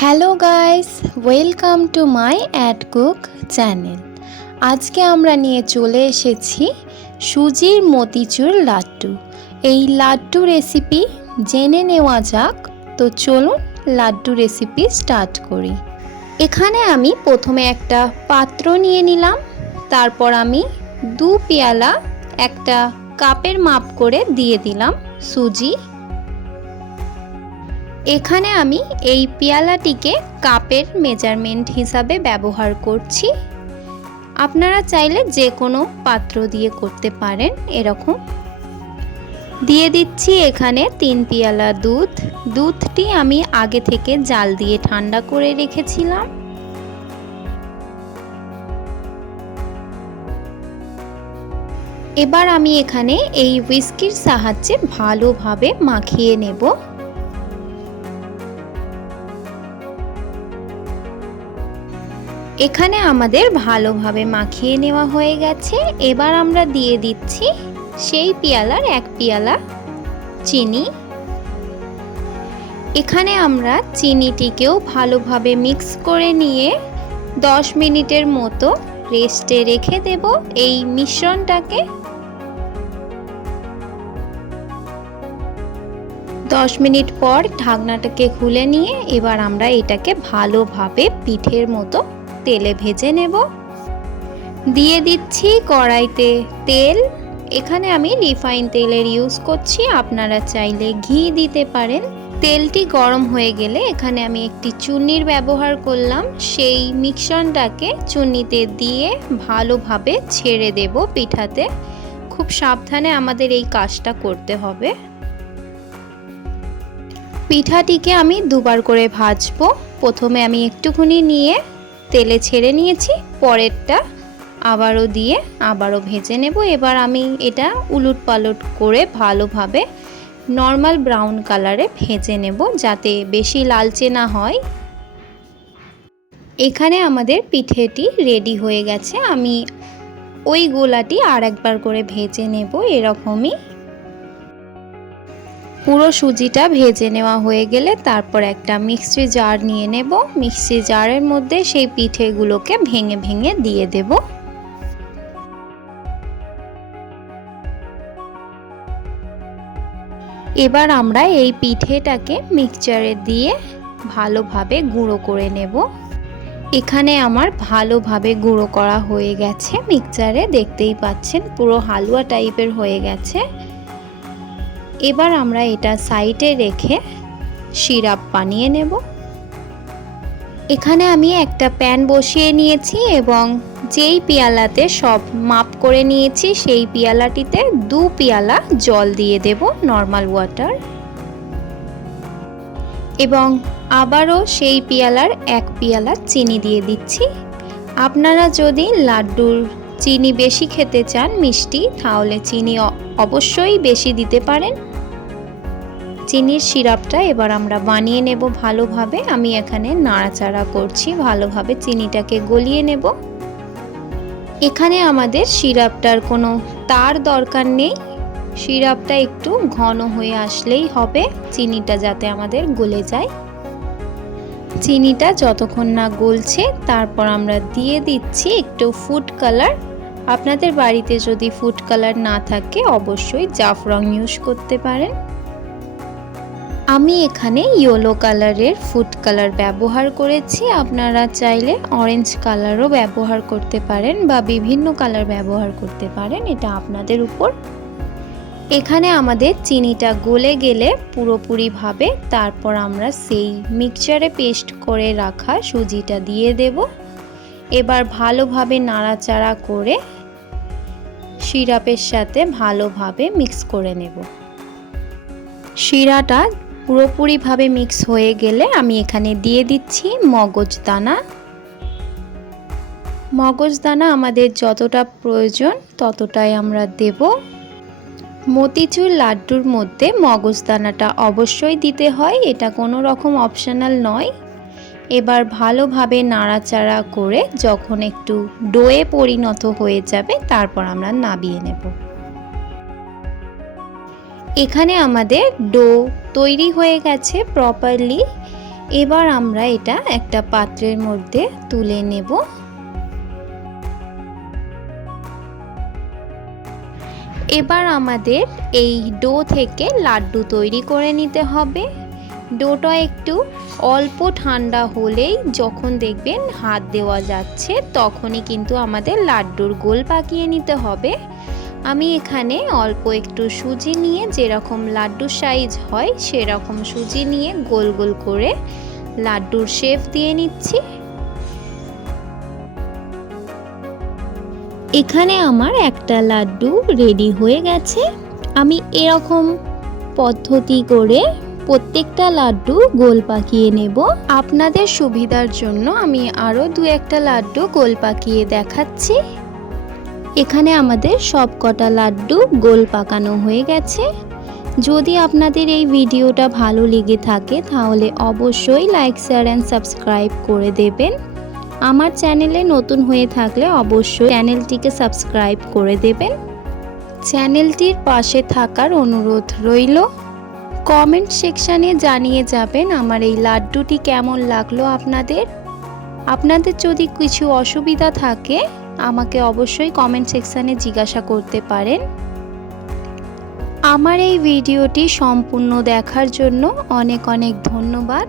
Hello guys, welcome to my add cook channel. আজকে আমরা নিয়ে চলে এসেছি সুজির মতিচুর লাড্ডু। এই লাড্ডু রেসিপি জেনে নেওয়া যাক। তো চলুন লাড্ডু রেসিপি স্টার্ট করি। এখানে আমি প্রথমে একটা পাত্র নিয়ে নিলাম, তারপর আমি 2 পেয়ালা একটা কাপের মাপ করে দিয়ে দিলাম সুজি। এখানে আমি এই পেয়ালাটিকে কাপের মেজারমেন্ট হিসাবে ব্যবহার করছি। আপনারা চাইলে যে কোনো পাত্র দিয়ে করতে পারেন। এরকম দিয়ে দিচ্ছি এখানে 3 পেয়ালা দুধ। দুধটি আমি আগে থেকে জাল দিয়ে ঠান্ডা করে রেখেছিলাম। এবার আমি এখানে এই হুইস্কির সাহায্যে ভালোভাবে মাখিয়ে নেব। এখানে আমাদের ভালোভাবে মাখিয়ে নেওয়া হয়ে গেছে। এবার আমরা দিয়ে দিচ্ছি সেই পেয়ালার 1 পেয়ালা চিনি। এখানে আমরা চিনিটিকেও ভালোভাবে মিক্স করে নিয়ে 10 মিনিটের মতো রেস্টে রেখে দেব এই মিশ্রণটাকে। 10 মিনিট পর ঢাকনাটাকে খুলে নিয়ে এবার আমরা এটাকে ভালোভাবে পিঠের মতো তেলে ভেজে নেব। দিয়ে দিচ্ছি কড়াইতে তেল। এখানে আমি রিফাইন তেলের ইউজ করছি, আপনারা চাইলে ঘি দিতে পারেন। তেলটি গরম হয়ে গেলে এখানে আমি একটি চুন্নির ব্যবহার করলাম। সেই মিশ্রণটাকে চুন্নিতে দিয়ে ভালোভাবে ছেড়ে দেব পিঠাতে। খুব সাবধানে আমাদের এই কাজটা করতে হবে। পিঠাটিকে আমি দুবার করে ভাজবো। প্রথমে আমি একটুখানি নিয়ে তেলে ছেড়ে নিয়েছি, পরেরটা আবারও দিয়ে আবারও ভেজে নেব। এবার আমি এটা উলট পালট করে ভালোভাবে নর্মাল ব্রাউন কালারে ভেজে নেব, যাতে বেশি লালচে না হয়। এখানে আমাদের পিঠেটি রেডি হয়ে গেছে। আমি ওই গোলাটি আর একবার করে ভেজে নেব। এরকমই পুরো সুজিটা ভেজে নেওয়া হয়ে গেলে তারপর একটা মিক্সি জার নিয়ে নেব। মিক্সি জারের মধ্যে সেই পিঠেগুলোকে ভেঙে ভেঙে দিয়ে দেব। এবার আমরা এই পিঠেটাকে মিক্সচারে দিয়ে ভালোভাবে গুঁড়ো করে নেব। এখানে আমার ভালোভাবে গুঁড়ো করা হয়ে গেছে মিক্সচারে, দেখতেই পাচ্ছেন পুরো হালুয়া টাইপের হয়ে গেছে। এবার আমরা এটা সাইডে রেখে সিরাপ বানিয়ে নেব। এখানে আমি একটা প্যান বসিয়ে নিয়েছি এবং যেই পেয়ালাতে সব মাপ করে নিয়েছি সেই পেয়ালাটিতে 2 পেয়ালা জল দিয়ে দেব, নর্মাল ওয়াটার। এবং আবারও সেই পেয়ালার 1 পেয়ালা চিনি দিয়ে দিচ্ছি। আপনারা যদি লাড্ডুর চিনি বেশি খেতে চান মিষ্টি, তাহলে চিনি অবশ্যই বেশি দিতে পারেন। চিনির সিরাপটা এবার আমরা বানিয়ে নেব ভালোভাবে। আমি এখানে নাড়াচাড়া করছি, ভালোভাবে চিনিটাকে গলিয়ে নেব। এখানে আমাদের সিরাপটার কোনো তার দরকার নেই, সিরাপটা একটু ঘন হয়ে আসলেই হবে, চিনিটা যাতে আমাদের গলে যায়। চিনিটা যতক্ষণ না গলছে তারপর আমরা দিয়ে দিচ্ছি একটু ফুড কালার। আপনাদের বাড়িতে যদি ফুড কালার না থাকে অবশ্যই জাফরান ইউজ করতে পারেন। আমি এখানে ইয়েলো কালারের ফুড কালার ব্যবহার করেছি, আপনারা চাইলে অরেঞ্জ কালারও ব্যবহার করতে পারেন বা বিভিন্ন কালার ব্যবহার করতে পারেন, এটা আপনাদের উপর। এখানে আমাদের চিনিটা গলে গেলে পুরোপুরিভাবে তারপর আমরা সেই মিক্সচারে পেস্ট করে রাখা সুজিটা দিয়ে দেব। এবার ভালোভাবে নাড়াচাড়া করে সিরাপের সাথে ভালোভাবে মিক্স করে নেব। শিরাটা পুরোপুরিভাবে মিক্স হয়ে গেলে আমি এখানে দিয়ে দিচ্ছি মগজদানা। মগজদানা আমাদের যতটা প্রয়োজন ততটাই আমরা দেব। মতিচুর লাড্ডুর মধ্যে মগজদানাটা অবশ্যই দিতে হয়, এটা কোনো রকম অপশনাল নয়। এবার ভালোভাবে নাড়াচাড়া করে যখন একটু ডোয়ে পরিণত হয়ে যাবে তারপর আমরা নামিয়ে নেব। এখানে আমাদের ডো তৈরি হয়ে গেছে প্রপারলি। এবার আমরা এটা একটা পাত্রের মধ্যে তুলে নেব। এবার আমাদের এই ডো থেকে লাড্ডু তৈরি করে নিতে হবে। ডোটা একটু অল্প ঠান্ডা হলেই যখন দেখবেন হাত দেওয়া যাচ্ছে তখনই কিন্তু আমাদের লাড্ডুর গোল পাকিয়ে নিতে হবে। আমি এখানে অল্প একটু সুজি নিয়ে যেরকম লাড্ডুর সাইজ হয় সেরকম সুজি নিয়ে গোল গোল করে লাড্ডুর শেপ দিয়ে নিচ্ছি। এখানে আমার একটা লাড্ডু রেডি হয়ে গেছে। আমি এরকম পদ্ধতি করে প্রত্যেকটা লাড্ডু গোল পাকিয়ে নেব। আপনাদের সুবিধার জন্য আমি আরও দু একটা লাড্ডু গোল পাকিয়ে দেখাচ্ছি। এখানে আমাদের সব কটা লাড্ডু গোল পাকানো হয়ে গেছে। যদি আপনাদের এই ভিডিওটা ভালো লেগে থাকে তাহলে অবশ্যই লাইক, শেয়ার অ্যান্ড সাবস্ক্রাইব করে দেবেন। আমার চ্যানেলে নতুন হয়ে থাকলে অবশ্যই চ্যানেলটিকে সাবস্ক্রাইব করে দেবেন। চ্যানেলটির পাশে থাকার অনুরোধ রইল। কমেন্ট সেকশানে জানিয়ে যাবেন আমার এই লাড্ডুটি কেমন লাগলো আপনাদের যদি কিছু অসুবিধা থাকে আমাকে অবশ্যই কমেন্ট সেকশানে জিজ্ঞাসা করতে পারেন। আমার এই ভিডিওটি সম্পূর্ণ দেখার জন্য অনেক অনেক ধন্যবাদ।